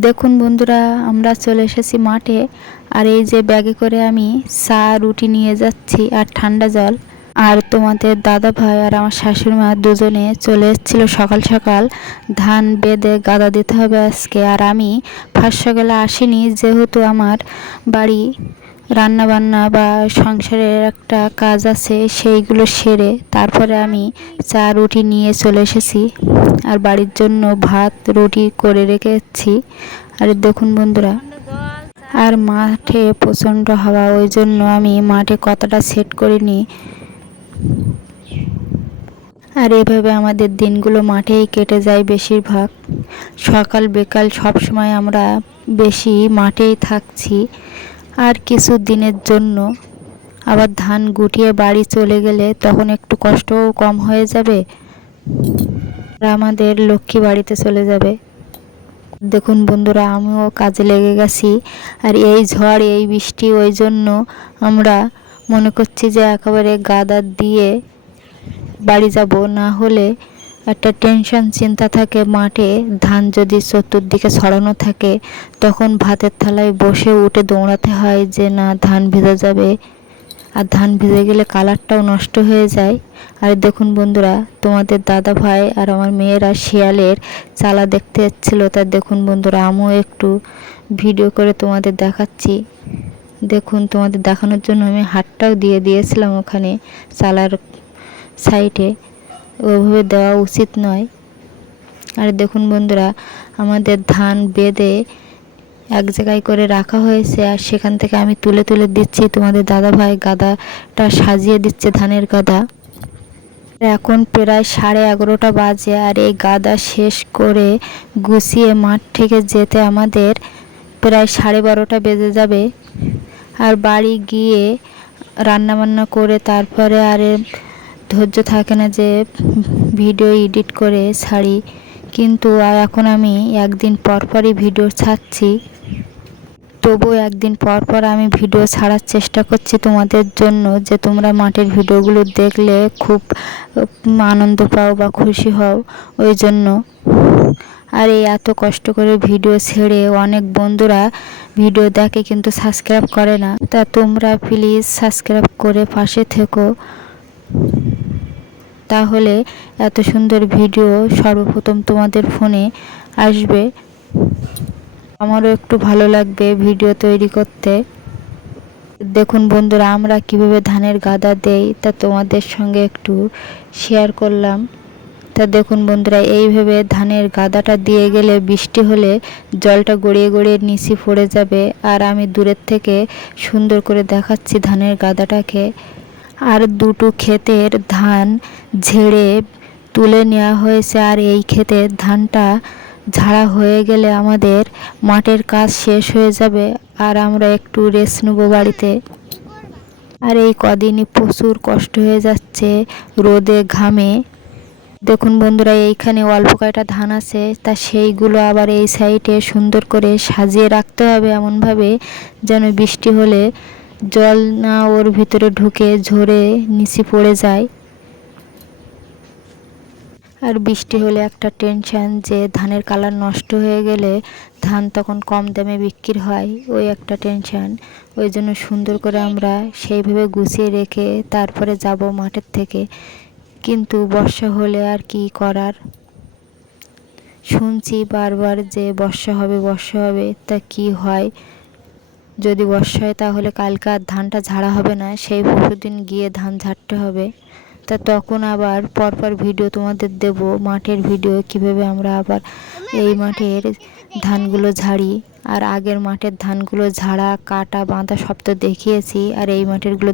দেখুন বন্ধুরা, আমরা চলে এসেছি মাঠে। আর এই যে ব্যাগে করে আমি চা, রুটি নিয়ে যাচ্ছি আর ঠান্ডা জল। আর তোমাদের দাদা ভাই আর আমার শাশুড়ি মা দুজনে চলে এসেছিল সকাল সকাল। ধান বেঁধে গাদা দিতে হবে আজকে। আর আমি ফার্স্ট সকালে আসিনি, যেহেতু আমার বাড়ি রান্না বান্না বা সংসারের একটা কাজ আছে, সেইগুলো সেরে তারপরে আমি চা, রুটি নিয়ে চলে এসেছি। আর বাড়ির জন্য ভাত, রুটি করে রেখেছি। আর দেখুন বন্ধুরা, আর মাঠে প্রচণ্ড হাওয়া, ওই জন্য আমি মাঠে কতটা সেট করিনি। আর এভাবে আমাদের দিনগুলো মাঠেই কেটে যায় বেশিরভাগ। সকাল বিকাল সব সময় আমরা বেশি মাঠেই থাকছি। আর কিছু দিনের জন্য আবার ধান গুটিয়ে বাড়ি চলে গেলে তখন একটু কষ্টও কম হয়ে যাবে আর আমাদের লক্ষ্মী বাড়িতে চলে যাবে। দেখুন বন্ধুরা, আমিও কাজে লেগে গেছি আর এই ঝড়, এই বৃষ্টি, ওই জন্য আমরা মনে করছি যে একেবারে গাদার দিয়ে বাড়ি যাব। না হলে একটা টেনশন, চিন্তা থাকে মাঠে, ধান যদি চতুর্দিকে ছড়ানো থাকে, তখন ভাতের থালায় বসে উঠে দৌড়াতে হয় যে না, ধান ভেজা যাবে। আর ধান ভিজে গেলে কালারটাও নষ্ট হয়ে যায়। আর দেখুন বন্ধুরা, তোমাদের দাদা ভাই আর আমার মেয়েরা শিয়ালের চালা দেখতে এসেছিল তা দেখুন বন্ধুরা, আমিও একটু ভিডিও করে তোমাদের দেখাচ্ছি। দেখুন, তোমাদের দেখানোর জন্য আমি হাটটাও দিয়ে দিয়েছিলাম ওখানে, চালার সাইডে ওইভাবে দেওয়া উচিত নয়। আর দেখুন বন্ধুরা, আমাদের ধান বেঁধে এক জায়গায় করে রাখা হয়েছে, আর সেখান থেকে আমি তুলে তুলে দিচ্ছি। তোমাদের দাদা ভাই গাদাটা সাজিয়ে দিচ্ছে ধানের গাদা। এখন প্রায় সাড়ে এগারোটা বাজে, আর এই গাদা শেষ করে গুছিয়ে মাঠ থেকে যেতে আমাদের প্রায় সাড়ে বারোটা বেজে যাবে। আর বাড়ি গিয়ে রান্নাবান্না করে তারপরে আর ধৈর্য থাকে না যে ভিডিও এডিট করে ছাড়ি। কিন্তু এখন আমি একদিন পর পরই ভিডিও ছাড়ছি। তবুও একদিন পর পর আমি ভিডিও ছাড়ার চেষ্টা করছি তোমাদের জন্য যে তোমরা মাঠের ভিডিওগুলো দেখলে খুব আনন্দ পাও বা খুশি হও। ওই জন্য। আর এই এত কষ্ট করে ভিডিও ছেড়ে অনেক বন্ধুরা ভিডিও দেখে কিন্তু সাবস্ক্রাইব করে না। তা তোমরা প্লিজ সাবস্ক্রাইব করে পাশে থেকো। তাহলে এত সুন্দর ভিডিও সর্বপ্রথম তোমাদের ফোনে আসবে। আমারও একটু ভালো লাগবে ভিডিও তৈরি করতে। দেখুন বন্ধুরা, আমরা কীভাবে ধানের গাদা দেই তা তোমাদের সঙ্গে একটু শেয়ার করলাম। তা দেখুন বন্ধুরা, এইভাবে ধানের গাদাটা দিয়ে গেলে বৃষ্টি হলে জলটা গড়িয়ে গড়িয়ে নিচে পড়ে যাবে। আর আমি দূরের থেকে সুন্দর করে দেখাচ্ছি ধানের গাদাটাকে। আর দুটো ক্ষেতের ধান ঝেড়ে তুলে নেওয়া হয়েছে, আর এই ক্ষেতের ধানটা ঝাড়া হয়ে গেলে আমাদের মাঠের কাজ শেষ হয়ে যাবে, আর আমরা একটু রেস্ট নেব বাড়িতে। আর এই কদিনই প্রচুর কষ্ট হয়ে যাচ্ছে রোদে, ঘামে। দেখুন বন্ধুরা, এইখানে অল্প কয়টা ধান আছে, তা সেইগুলো আবার এই সাইডে সুন্দর করে সাজিয়ে রাখতে হবে এমনভাবে যেন বৃষ্টি হলে জল না ওর ভিতরে ঢুকে ঝরে নিচে পড়ে যায়। আর বৃষ্টি হলে একটা টেনশান যে ধানের কালার নষ্ট হয়ে গেলে ধান তখন কম দামে বিক্রি হয়, ওই একটা টেনশান। ওই জন্য সুন্দর করে আমরা সেইভাবে গুছিয়ে রেখে তারপরে যাব মাঠের থেকে। কিন্তু বর্ষা হলে আর কি করার? শুনছি বারবার যে বর্ষা হবে বর্ষা হবে, তা কি হয়? যদি বর্ষা হয় তাহলে কালকে আর ধানটা ঝাড়া হবে না, সেই পরশুদিন গিয়ে ধান ঝাড়তে হবে। তা তখন আবার পরপর ভিডিও তোমাদের দেব, মাঠের ভিডিও কীভাবে আমরা আবার এই মাঠের ধানগুলো ঝাড়ি। আর আগের মাঠের ধানগুলো ঝাড়া, কাটা, বাঁধা সব তো দেখিয়েছি, আর এই মাঠেরগুলো